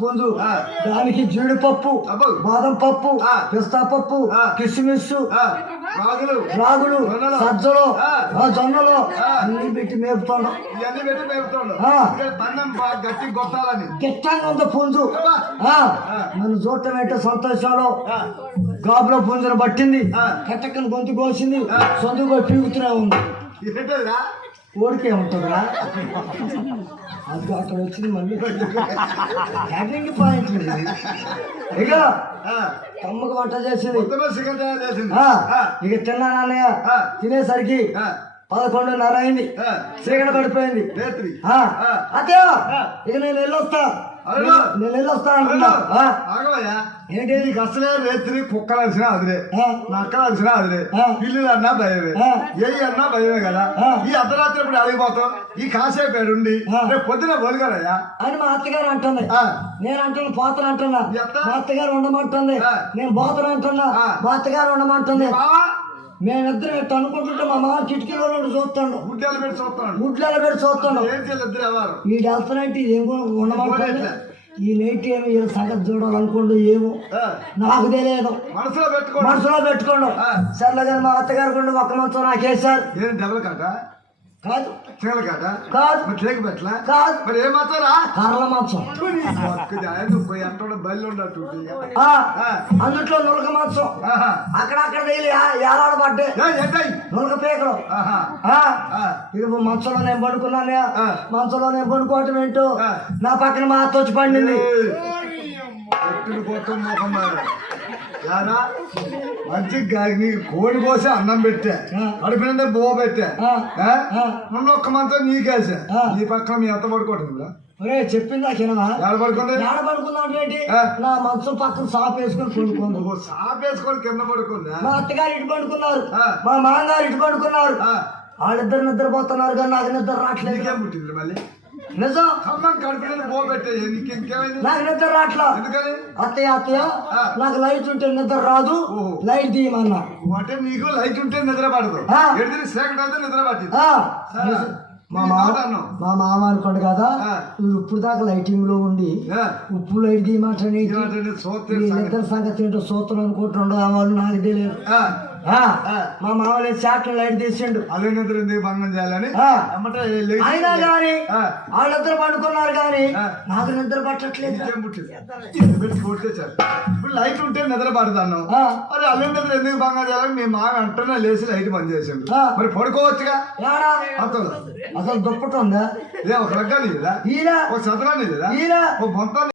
పుంజు దానికి జీడిపప్పు, బాదం పప్పు, పిస్తా పప్పు, కిస్మిస్, రాగులు, సజ్జలు, జొన్నలు అన్ని పెట్టి మేపుతాడు. గట్టిగా ఉంది పుంజు. నన్ను చూడటం అంటే సంతోషంలో గాబులో పుంజును పట్టింది, కట్టక్కని గొంతు కోసింది, సొంతగా పీగుతూనే ఉంది. ఓడికే ఉంటుందా అది అక్కడ వచ్చింది మళ్ళీ హ్యాకింగ్ పాయింట్. ఇక తమ్మకు వంట చేసింది. ఇక తిన్నానన్నయ్య. తినేసరికి 11:30 అయింది. చీకటి పడిపోయింది. అదే ఇక నేను వెళ్ళొస్తా అంటున్నా. ఏంటి నీకు అసలే రేత్రి కుక్కలు అరిసినా అదిరే, నక్కలు అరిసినా అదిరే, పిల్లులు అన్నా భయమే, ఏ అన్నా భయమే కదా. ఈ అర్ధరాత్రి ఇప్పుడు అడిగిపోతాం, ఈ కాసేపు ఉండి రేపు పొద్దున బోలుగారయ్యా అని మా అత్తగారు అంటుంది. నేను అంటున్నా పోతను అంటున్నా. మా అత్తగారు ఉండమంటుంది. నేను పోతను అంటున్నా. మా అత్తగారు ఉండమంటుంది. మేమిద్దరం ఎట్టు అనుకుంటుంటే మా మామ కిటికీలో చూస్తాడు. గుడ్డలు పెట్టి చూస్తాడు. ఈ వెళ్తానంటే ఏమో ఉండమంటుంది. ఈ నైట్ ఏమి సంగతి చూడాలనుకోండి. ఏమో నాకు తెలియదు. మనసులో పెట్టుకోండు. సర్లే కానీ మా అత్తగారు కొండ ఒక్క మంచం నాకేసారు. డబల్ కాక కాదు కాదు కాదు మరి ఏ మాత్రం కర్ల మంచం. బయలు ఉన్నట్టు అందుట్లో నులక మంచం అక్కడక్కడ ఏలాడబడ్డాయి నులక పీకలు. ఇక మంచంలో నేను పడుకున్నానే. మంచంలో నేను పడుకోవటం ఏంటో నా పక్కన మా అత్త వచ్చి పండింది. మంచి కోడి కోసి అన్నం పెట్టా, కడుపునంటే బువ్వ పెట్టా, మొన్న ఒక్క మంచం నీకేసా. నీ పక్కన మీ అత్త పడుకోవటం చెప్పిందా కినమా పడుకుంది. పడుకుందాంటి నా మంచం పక్కన సాప్ వేసుకొని పడుకుంది. సాప్ వేసుకొని కింద పడుకుందా. మా అత్తగారు ఇటు పడుకున్నారు, మా మామగారు ఇటు పడుకున్నారు. వాళ్ళిద్దరు నిద్రపోతున్నారు కానీ నాకు నిద్ర రావట్లేదు. నీకేం పుట్టింది మళ్ళీ నిజం. కడుపునంటే బువ్వ పెట్టా, ఇంకేమైంది నాకు నిద్ర రావట్లా. అత్తయ్య నాకు లైట్ ఉంటే నిద్ర రాదు, లైట్ తీయమన్నా. అంటే నీకు లైట్ ఉంటే నిద్ర పడదు, నిద్ర పట్టింది. మా మామ అనుకోండి కదా, ఇప్పుడు దాకా లైటింగ్ లో ఉండి ఉప్పు లైట్ తీయమంటే ఇద్దరు సంగతి ఏంటో సూత్రం అనుకుంటుండో వాళ్ళు నాకు తెలియదు. మా మామూలు చాట్ లైట్ తీసిండు. అల్లు నిద్ర ఎందుకు భంగం చేయాలని అయినా గాని వాళ్ళిద్దరు పండుకున్నారు కానీ నాకు నిద్ర పట్టట్లేదు. ఇప్పుడు లైట్ ఉంటే నిద్ర పడతాను. మరి అల్లు నిద్ర ఎందుకు భంగం చేయాలని మీ మామ అంటనే లేచి లైట్ బంద్ చేసిండు. మరి పడుకోవచ్చుగా. అసలు దుప్పటి ఉందా? ఒక రగ్గాని లేదా, ఒక చదరాని లేదా, ఒక మొత్తాన్ని